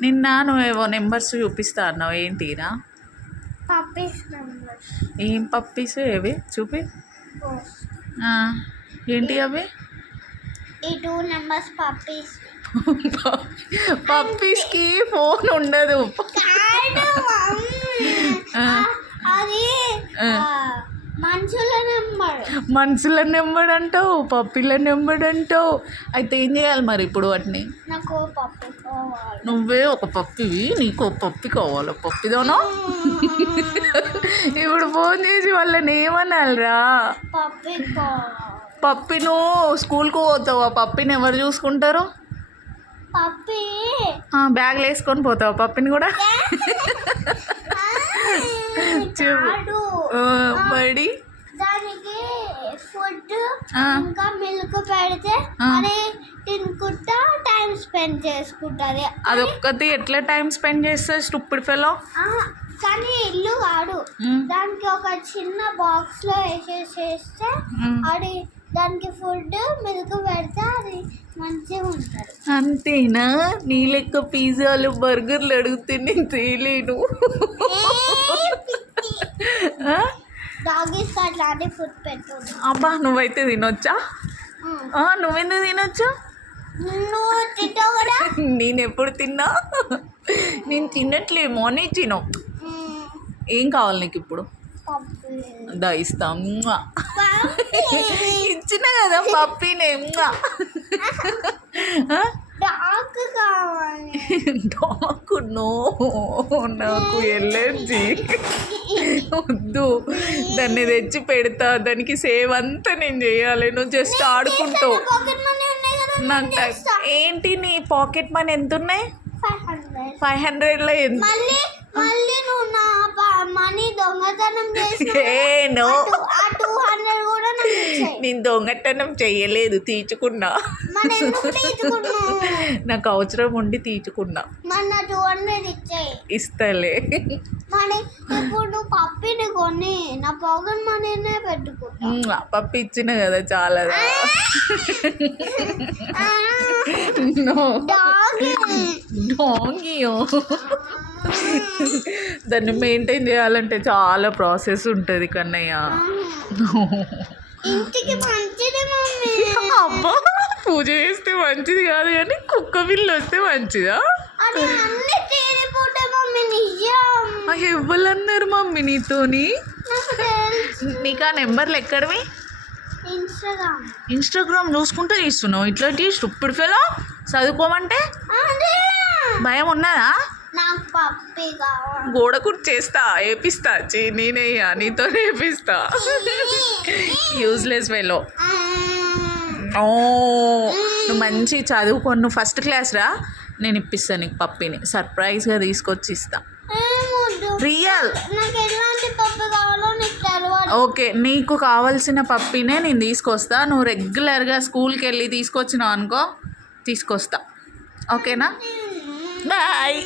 నిన్న నువ్వేవో నెంబర్స్ చూపిస్తా అన్నావు ఏంటిరా పప్పీస్ ఏం పప్పీస్ ఏవి? చూపి. ఏంటి అవి? ఈ టూ నెంబర్స్ పప్పీస్. పప్పీస్కి ఫోన్ ఉండదు. అది మనుషుల మనుషుల నెంబర్ అంటావు పప్పీల నెంబర్ అంటావు అయితే ఏం చేయాలి మరి ఇప్పుడు వాటిని? నువ్వే ఒక పప్పివి నీకు ఒక పప్పి కావాలి. పప్పిదోనో ఇప్పుడు ఫోన్ చేసి వాళ్ళని ఏమనాలిరా? పప్పి కావాలి. పప్పి నువ్వు స్కూల్కి పోతావు? ఆ పప్పిని ఎవరు చూసుకుంటారు? బ్యాగ్లో వేసుకొని పోతావు పప్పిని కూడా? చెప్పు. కాదు ఆ, పడి దానికి ఫుడ్ ఆ. ఇంకా మిల్క్ పెడితే. అది తినుకుంటా టైం స్పెండ్ చేసుకుంటుంది అదొక్కటి ఎట్లా టైం స్పెండ్ చేస్తుంది స్టూపిడ్ ఫెలో? కానీ ఇల్లు కాదు. దానికి ఒక చిన్న బాక్స్లో వేసేసేస్తే అది దానికి ఫుడ్ మిల్క్ పెడితే అది మంచిగా ఉంటుంది. అంతేనా? నీ లెక్క పిజ్జాలు బర్గర్లు అడిగితే నేను చేయలేను ఆ? డాగీస్ అట్లాంటి ఫుడ్ పెట్టదు అబ్బా నువ్వైతే తినొచ్చా? ఆ, నువ్వెందుకు తినొచ్చు? నువ్వు తింటావు కదా నేను ఎప్పుడు తిన్నా? నేను తినట్లే మార్నింగ్ తిను. మ్మ్. ఏం కావాలి నీకు ఇప్పుడు దా ఇస్తాం. ఇచ్చిన కదా పప్పినే? డాగ్ కావాలి. నో నాకు ఎలర్జీ. వద్దు. దాన్ని తెచ్చి పెడతా. దానికి సేవ్ అంతా నేను చేయాలి. నువ్వు జస్ట్ ఆడుకుంటావు. నాకు ఏంటి నీ పాకెట్ మనీ ఎంత ఉన్నాయి ఫైవ్ హండ్రెడ్ ఫైవ్ హండ్రెడ్లో ఎంత మళ్ళీ మళ్ళీ నువ్వు నా మనీ దొంగతనం ఏ నో ఆ టూ హండ్రెడ్ కూడా నాకు ఇచ్చేయి నేను దొంగతనం చెయ్యలేదు తీర్చుకున్నా. నాకు అవసరం ఉండి తీర్చుకున్నా. ఇస్తలే. ఇప్పుడు పప్పిని కొని నా మనీనే. పప్పు ఇచ్చిన కదా చాలా డాంగియో. దాన్ని మెయింటైన్ చేయాలంటే చాలా ప్రాసెస్ ఉంటుంది కన్నయ్య. ఇంటికి మంచిది మమ్మీ అబ్బా పూజ చేస్తే మంచిది కాదు కానీ కుక్క బిల్లు వస్తే మంచిదా? అది అన్ని తీరిపోతే మమ్మీ నిజం. నీతోని? నాకు ఆ నెంబర్లు ఎక్కడివి? ఇన్స్టాగ్రామ్. ఇన్స్టాగ్రామ్ చూసుకుంటే తీస్తున్నావు ఇట్లాంటి ఇప్పుడు ఫెలో? చదువుకోమంటే? భయం ఉన్నదా? నాకు పప్పి కావాలి గోడ కుర్చీ చేస్తా వేపిస్తా చీ నేనే నీతో వేపిస్తా యూజ్లెస్ వేలో ఓ నువ్వు మంచి చదువుకొని నువ్వు ఫస్ట్ క్లాస్ రా. నేను ఇప్పిస్తాను నీకు పప్పిని. సర్ప్రైజ్గా తీసుకొచ్చి ఇస్తా రియల్ ఓకే నీకు కావాల్సిన పప్పినే నేను తీసుకొస్తా. నువ్వు రెగ్యులర్గా స్కూల్కి వెళ్ళి తీసుకొచ్చినావు అనుకో తీసుకొస్తా. ఓకేనా? బాయ్